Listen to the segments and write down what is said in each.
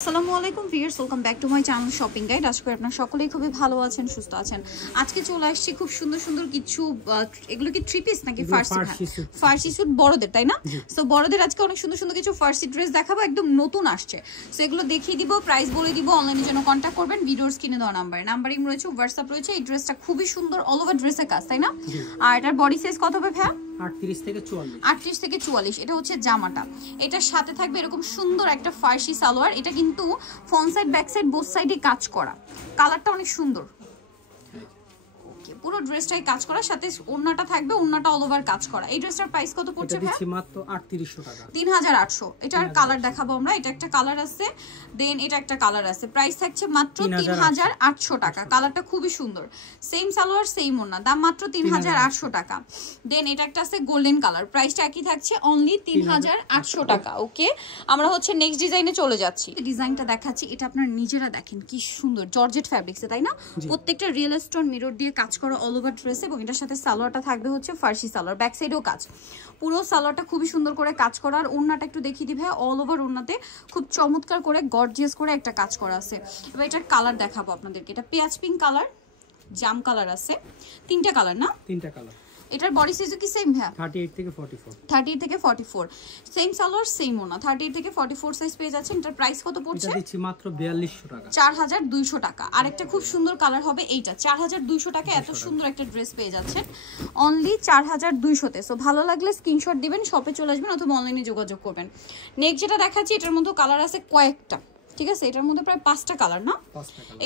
আসসালামু আলাইকুম viewers, welcome back to my channel shopping guide. আশা করি আপনারা সকলেই খুবই ভালো আছেন, সুস্থ আছেন। আজকে চলে আসছি খুব সুন্দর সুন্দর কিছু, এগুলো কি থ্রি পিস নাকি ফার্সি স্যুট বড়দের, তাই না? সো বড়দের আজকে অনেক সুন্দর সুন্দর কিছু ফার্সি ড্রেস দেখাবো, একদম নতুন আসছে। সো এগুলো দেখিয়ে দিব, প্রাইস বলে দিব। অনলাইনের জন্য কন্ট্যাক্ট করবেন ভিডিওর স্ক্রিনে দেওয়া নাম্বারে রয়েছে, হোয়াটসঅ্যাপ রয়েছে। এই ড্রেসটা খুবই সুন্দর, অল ওভার ড্রেসের কাজ, তাই না? আর এটার বডি সাইজ কত হবে ভাইয়া? 38 থেকে 44। 38 থেকে 44। এটা হচ্ছে জামাটা, এটার সাথে থাকবে এরকম সুন্দর একটা ফার্সি সালোয়ার। এটা কিন্তু front side back side both সাইডে কাজ করা, কালারটা অনেক সুন্দর। পুরো ড্রেসটাই কাজ করা, সাথে ওন্নাটা থাকবে, ওন্নাটা অল ওভার কাজ করা। এই ড্রেসটার প্রাইস কত পড়ছে ভাই? এটা মাত্র 3800 টাকা। 3800। এটার কালার দেখাবো আমরা। এটা একটা কালার আছে, দেন এটা একটা কালার আছে। প্রাইস থাকছে মাত্র 3800 টাকা। কালারটা খুবই সুন্দর, সেম সালোয়ার সেম ওন্না, দাম মাত্র 3800 টাকা। দেন এটা একটা আছে গোল্ডেন কালার, প্রাইসটা একই থাকছে, অনলি 3800 টাকা। ওকে, আমরা হচ্ছে নেক্সট ডিজাইনে চলে যাচ্ছি। ডিজাইনটা দেখাচ্ছি, এটা আপনারা নিজেরা দেখেন কি সুন্দর, জর্জেট ফ্যাব্রিক্সে, তাই না? প্রত্যেকটা রিয়েল স্টোন মিরর দিয়ে কাজ করা অল ওভার ড্রেস, এবং এটার সাথে সালোয়ারটা থাকবে হচ্ছে ফার্সি সালোয়ার, ব্যাক সাইডেও কাজ। পুরো সালোয়ারটা খুবই সুন্দর করে কাজ করা। আর ওন্নাটা একটু দেখিয়ে দিবে, অল ওভার ওন্নাতে খুব চমৎকার করে গর্জিয়াস করে একটা কাজ করা আছে। এবার এটার কালার দেখাবো আপনাদেরকে। এটা পেঁয়াজ পিঙ্ক কালার, জাম কালার আছে, তিনটা কালার না? তিনটা কালার। এটার বডি সাইজ কি সেম ভাই? 38 থেকে 44। 38 থেকে 44, সেম সালোয়ার সেম ওনা। 38 থেকে 44 সাইজ পেয়ে যাচ্ছেন। এটার প্রাইস কত পড়ছে? এটা দিচ্ছি মাত্র 4200 টাকা। 4200 টাকা। আরেকটা খুব সুন্দর কালার হবে এইটা, 4200 টাকা এত সুন্দর একটা ড্রেস পেয়ে যাচ্ছেন অনলি 4200 তে। সো ভালো লাগলে স্ক্রিনশট দিবেন, শপে চলে আসবেন অথবা অনলাইনে যোগাযোগ করবেন। নেক্সট যেটা দেখাচ্ছি, এটার মধ্যে কালার আছে কয়েকটা, ঠিক আছে? এটার মধ্যে প্রায় 5টা কালার না?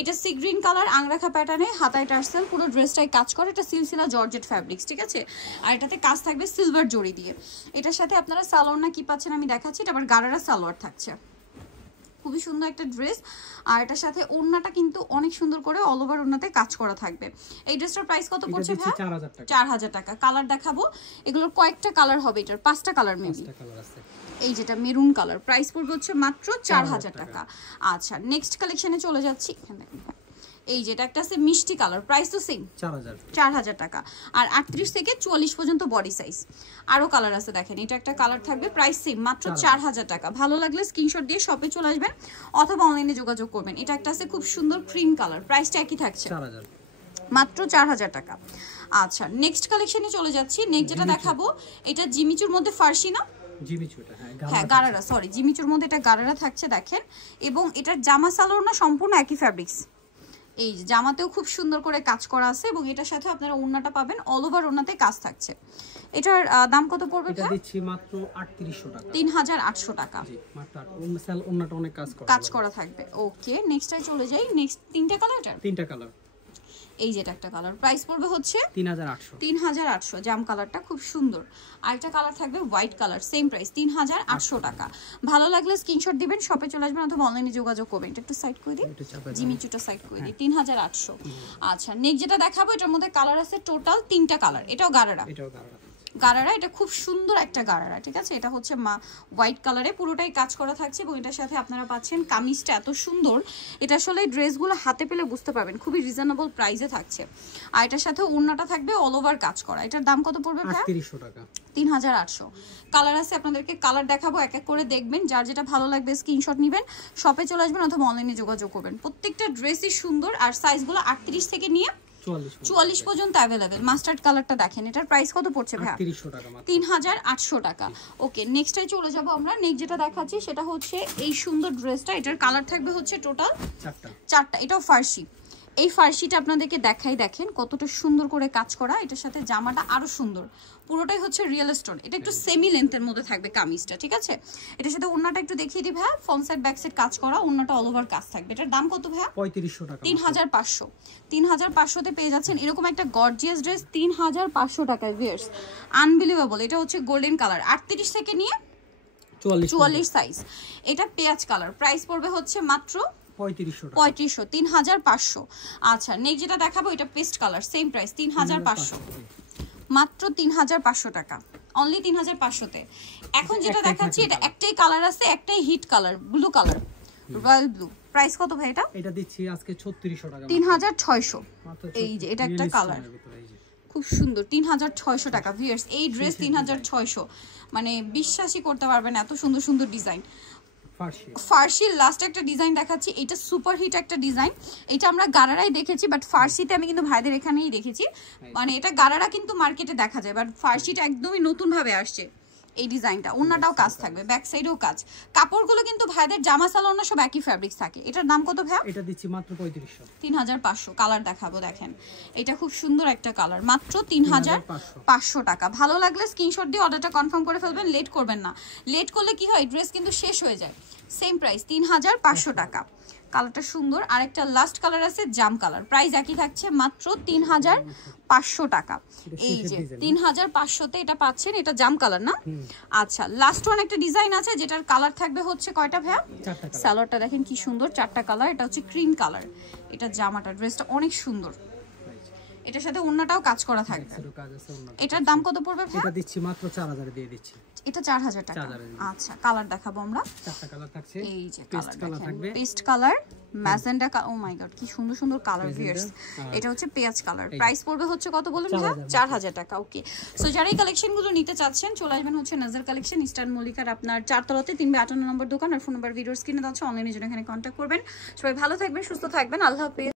এটা সি গ্রিন কালার, আংরাখা প্যাটার্নে, হাতায় টার্সেল, পুরো ড্রেসটাই কাজ করে। এটা সিলসিলা জর্জেট ফ্যাব্রিক্স, ঠিক আছে? আর এটাতে কাজ থাকবে সিলভার জড়ি দিয়ে। এটার সাথে আপনারা সালোয়ার না কি পাচ্ছেন আমি দেখাচ্ছি। এটা আবার গারারা সালোয়ার থাকছে, খুবই সুন্দর একটা ড্রেস। আর এটার সাথে ওড়নাটা কিন্তু অনেক সুন্দর করে অল ওভার ওড়নাতে কাজ করা থাকবে। এই ড্রেসটার প্রাইস কত পড়ছে ভাই? 4000 টাকা। কালার দেখাবো, এগুলোর কয়েকটা কালার হবে, এটার 5টা কালার মেবি। এই যেটা মেরুন কালার, প্রাইস পড়বে হচ্ছে মাত্র 4000 টাকা। আচ্ছা, নেক্সট কালেকশনে চলে যাচ্ছি। এখানে এই যেটা একটা আছে মিষ্টি কালার, প্রাইস তো সেম, 4000 টাকা। আর 38 থেকে 44 পর্যন্ত বডি সাইজ। আরো কালার আছে দেখেন, এটা একটা কালার থাকবে, প্রাইস সেম, মাত্র 4000 টাকা। ভালো লাগলে স্ক্রিনশট দিয়ে শপে চলে আসবেন অথবা অনলাইনে যোগাযোগ করবেন। এটা একটা আছে খুব সুন্দর ক্রিম কালার, প্রাইসটা একই থাকছে, 4000, মাত্র 4000 টাকা। আচ্ছা, নেক্সট কালেকশনে চলে যাচ্ছি। নেক্সট যেটা দেখাবো, এটা জিমিচুর মধ্যে ফার্সি না? হ্যাঁ গারারা, সরি, জিমিচুর মধ্যে এটা গারারা থাকছে দেখেন। এবং এটার জামা সালোয়ার না সম্পূর্ণ একই ফ্যাব্রিক্স। এই জামাতেও খুব সুন্দর করে কাজ করা আছে, এবং এটার সাথে আপনারা ওড়নাটা পাবেন, অল ওভার ওড়নাতে কাজ থাকছে। এটার দাম কত পড়বে? এটা দিচ্ছি মাত্র 3800 টাকা। 3800 টাকা। জি, মাত্র। ওড়নাটা অনেক কাজ করা থাকবে। ওকে, নেক্সটটাই চলে যাই। নেক্সট তিনটা কালার, এটা তিনটা কালার। এই যেটা একটা কালার, প্রাইস পড়বে হচ্ছে 3800। 3800, জাম কালারটা খুব সুন্দর। আরেকটা কালার থাকবে হোয়াইট কালার, সেম প্রাইস 3800 টাকা। ভালো লাগলে স্ক্রিনশট দিবেন, শপে চলে আসবেন অথবা অনলাইনে যোগাযোগ করবেন। এটা একটু সাইড করে দিন, জিমিচুটা সাইড করে দিই। 3800। আচ্ছা, নেক্সট যেটা দেখাবো, এটার মধ্যে কালার আছে টোটাল 3টা কালার। এটাও গারারা, গারারা, এটা খুব সুন্দর একটা গারারা, ঠিক আছে? এটা হচ্ছে হোয়াইট কালারে পুরোটাই কাজ করা থাকছে, এবং এটার সাথে আপনারা পাচ্ছেন কামিজটা এত সুন্দর। এটা আসলে ড্রেসগুলো হাতে পেলে বুঝতে পারবেন, খুবই রিজনেবল প্রাইসে থাকছে। আর এটার সাথে ওড়নাটা থাকবে অল ওভার কাজ করা। এটার দাম কত পড়বে ভাই? 3800 টাকা। 3800। কালার আছে, আপনাদেরকে কালার দেখাবো, এক এক করে দেখবেন, যার যেটা ভালো লাগবে স্ক্রিনশট নেবেন, শপে চলে আসবেন অথবা অনলাইনে যোগাযোগ করবেন। প্রত্যেকটা ড্রেসই সুন্দর, আর সাইজগুলো 38 থেকে নিয়ে 44 পর্যন্ত অ্যাভেলেবেল। মাস্টার্ড কালারটা দেখেন, এটার প্রাইস কত পড়ছে ভাই? 3800 টাকা। ওকে, নেক্সটটাই চলে যাব আমরা। নেক্সট যেটা দেখাচ্ছি সেটা হচ্ছে এই সুন্দর ড্রেসটা। এটার কালার থাকবে হচ্ছে টোটাল 4টা। এটাও ফার্সি। এই ফার্সিটা আপনাদেরকে দেখাই, দেখেন কতটা সুন্দর করে কাজ করা। এটার সাথে জামাটা আরো সুন্দর, পুরোটাই হচ্ছে রিয়েল স্টোন। এটা একটু সেমি লেন্থের মধ্যে থাকবে কামিজটা, ঠিক আছে? এটার সাথে ওড়নাটা একটু দেখিয়ে দিই ভাইয়া, ফ্রন্ট সাইড ব্যাক সাইড কাজ করা, ওড়নাটা অল ওভার কাজ থাকবে। এটার দাম কত ভাইয়া? 3500 টাকা। 3500। 3500 তে পেয়ে যাচ্ছেন এরকম একটা গর্জিয়াস ড্রেস 3500 টাকায়। Viewers, unbelievable. এটা হচ্ছে গোল্ডেন কালার, 38 থেকে নিয়ে 44 সাইজ। এটা পেঁয়াজ কালার, প্রাইস পড়বে হচ্ছে মাত্র 3500। 3500। আচ্ছা, নেক্সট যেটা দেখাবো, এটা পেস্ট কালার, সেম প্রাইস 3500, মাত্র 3500 টাকা, অনলি 3500 তে। এখন যেটা দেখাচ্ছি, এটা একটাই কালার আছে, একটাই hit colour, blue colour, royal blue. Price কত ভাই এটা? এটা দিচ্ছি আজকে 3600 টাকা। 3600। এই যে এটা একটা কালার, খুব সুন্দর, 3600 টাকা। ভিউয়ার্স, এই ড্রেস 3600, মানে বিশ্বাসই করতে পারবেন এত সুন্দর সুন্দর ডিজাইন। ফার্সির লাস্ট একটা ডিজাইন দেখাচ্ছি, এটা সুপার হিট একটা ডিজাইন। এটা আমরা গারারাই দেখেছি, বাট ফার্সিতে আমি কিন্তু ভাইদের এখানেই দেখেছি। মানে এটা গারারা কিন্তু মার্কেটে দেখা যায়, বাট ফার্সিটা একদমই নতুন ভাবে আসছে। এই ডিজাইনটা ওন্নাটাও কাজ থাকবে, ব্যাক সাইডেও কাজ। কাপড়গুলো কিন্তু ভাইদের জামা সালোয়ার সব একই ফ্যাব্রিক্স থাকে। এটার দাম কত ভাই? এটা দিচ্ছি মাত্র 3500। 3500। কালার দেখাবো, দেখেন এটা খুব সুন্দর একটা কালার, মাত্র 3500 টাকা। ভালো লাগলে স্ক্রিনশট দিয়ে অর্ডারটা কনফার্ম করে ফেলবেন, লেট করবেন না। লেট করলে কি হয়, ড্রেস কিন্তু শেষ হয়ে যায়। সেম প্রাইস 3500 টাকা। কালারটা সুন্দর। আরেকটা লাস্ট কালার আছে জাম কালার, প্রাইস একই থাকছে, মাত্র 3500 টাকা। এই যে 3500-তে এটা পাচ্ছেন, এটা জাম কালার না? আচ্ছা, লাস্ট ওয়ান একটা ডিজাইন আছে যেটার কালার থাকবে হচ্ছে কয়টা ভাইয়া? সালোয়ারটা দেখেন কি সুন্দর, 4টা কালার। এটা হচ্ছে ক্রিম কালার, এটা জামাটা, ড্রেসটা অনেক সুন্দর। এটার সাথে ওন্নাটাও কাজ করা থাকবে। এটার দাম কত পড়বে ভাই? এটা দিচ্ছি মাত্র 4000 দিয়ে দিচ্ছি। এটা 4000 টাকা। আচ্ছা, কালার দেখাবো আমরা। 4টা কালার থাকছে। এই যে কালার থাকবে, পেস্ট কালার, ম্যাজেন্ডা, ও মাই গড কি সুন্দর সুন্দর কালার ভিউয়ার্স। এটা হচ্ছে পেঁয়াজ কালার। প্রাইস পড়বে হচ্ছে কত বলুন ভাই? 4000 টাকা। ওকে, সো যারা এই কালেকশনগুলো নিতে চাচ্ছেন চলে আসবেন হচ্ছে নাজার কালেকশন, ইস্টার্ন মল্লিকার আপনার 4 তলাতে 358 নম্বর দোকান। আর ফোন নাম্বার ভিডিওর স্ক্রিনে দেওয়া আছে, অনলাইনে জন্য এখানে কন্ট্যাক্ট করবেন। সবাই ভালো থাকবেন, সুস্থ থাকবেন, আল্লাহ হাফেজ।